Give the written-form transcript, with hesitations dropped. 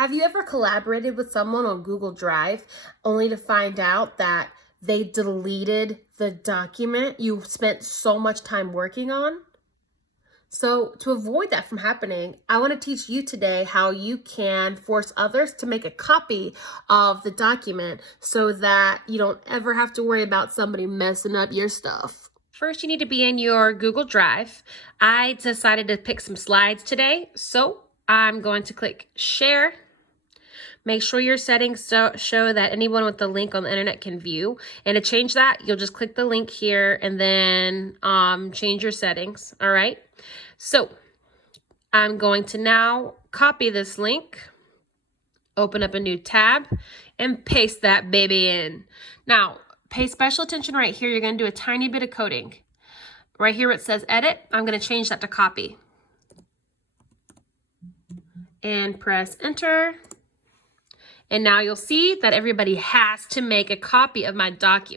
Have you ever collaborated with someone on Google Drive only to find out that they deleted the document you spent so much time working on? So to avoid that from happening, I want to teach you today how you can force others to make a copy of the document so that you don't ever have to worry about somebody messing up your stuff. First, you need to be in your Google Drive. I decided to pick some slides today, so I'm going to click Share. Make sure your settings show that anyone with the link on the internet can view. And to change that, you'll just click the link here and then change your settings, all right? So I'm going to now copy this link, open up a new tab, and paste that baby in. Now, pay special attention right here. You're going to do a tiny bit of coding. Right here it says edit. I'm going to change that to copy. And press enter. And now you'll see that everybody has to make a copy of my document.